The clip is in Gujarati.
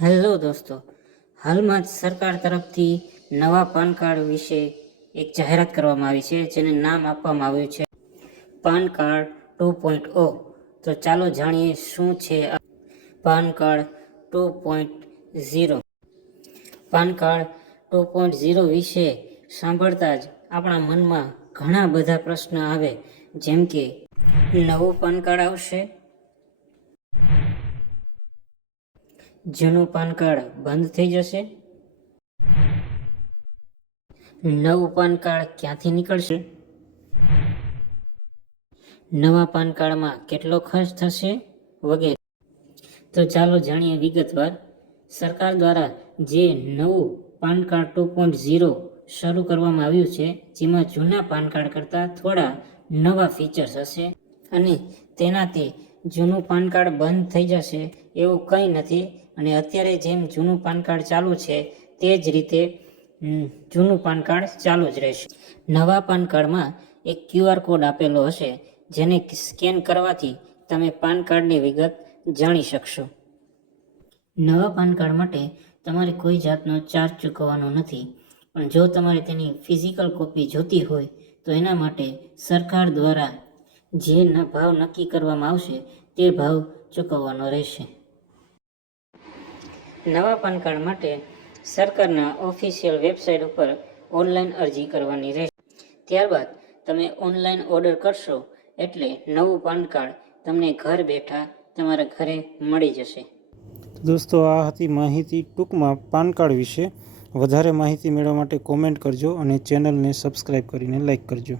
હેલો દોસ્તો, હાલમાં જ સરકાર તરફથી નવા પાન કાર્ડ વિશે એક જાહેરાત કરવામાં આવી છે, જેને નામ આપવામાં આવ્યું છે PAN card two point O. તો ચાલો જાણીએ શું છે PAN card two point zero. PAN card two point zero વિશે સાંભળતા જ આપણા મનમાં ઘણા બધા પ્રશ્ન આવે, જેમ કે, નવું પાન કાર્ડ આવશે જૂનું પાન કાર્ડ બંધ થઈ જશે? નવું પાન કાર્ડ ક્યાંથી નીકળશે? નવા પાન કાર્ડમાં કેટલો ખર્ચ થશે વગેરે? તો ચાલો જાણીએ વિગતવાર. સરકાર દ્વારા જે નવું PAN card two point zero શરૂ કરવામાં આવ્યું છે, જેમાં જૂના પાન કાર્ડ કરતાં થોડા નવા ફીચર્સ હશે અને તેનાથી જૂનું પાન કાર્ડ બંધ થઈ જશે એવું કંઈ નથી. અને અત્યારે જેમ જૂનું પાન કાર્ડ ચાલુ છે, તે જ રીતે જૂનું પાન કાર્ડ ચાલુ જ રહેશે. નવા પાન કાર્ડમાં એક ક્યુઆર કોડ આપેલો હશે, જેને સ્કેન કરવાથી તમે પાન કાર્ડની વિગત જાણી શકશો. નવા પાન કાર્ડ માટે તમારે કોઈ જાતનો ચાર્જ ચૂકવવાનો નથી. પણ જો તમારે તેની ફિઝિકલ કોપી જોતી હોય, તો એના માટે સરકાર દ્વારા જે ભાવ નક્કી કરવામાં આવશે તે ભાવ ચૂકવવાનો રહેશે. નવા પાન કાર્ડ માટે સરકારના ઓફિશિયલ વેબસાઇટ ઉપર ઓનલાઈન અરજી કરવાની રહેશે. ત્યારબાદ તમે ઓનલાઈન ઓર્ડર કરશો એટલે નવું પાન કાર્ડ તમને ઘર બેઠા તમારા ઘરે મળી જશે. દોસ્તો, આ હતી માહિતી ટૂંકમાં પાન કાર્ડ વિશે. વધારે માહિતી મેળવવા માટે કોમેન્ટ કરજો અને ચેનલને સબસ્ક્રાઈબ કરીને લાઈક કરજો.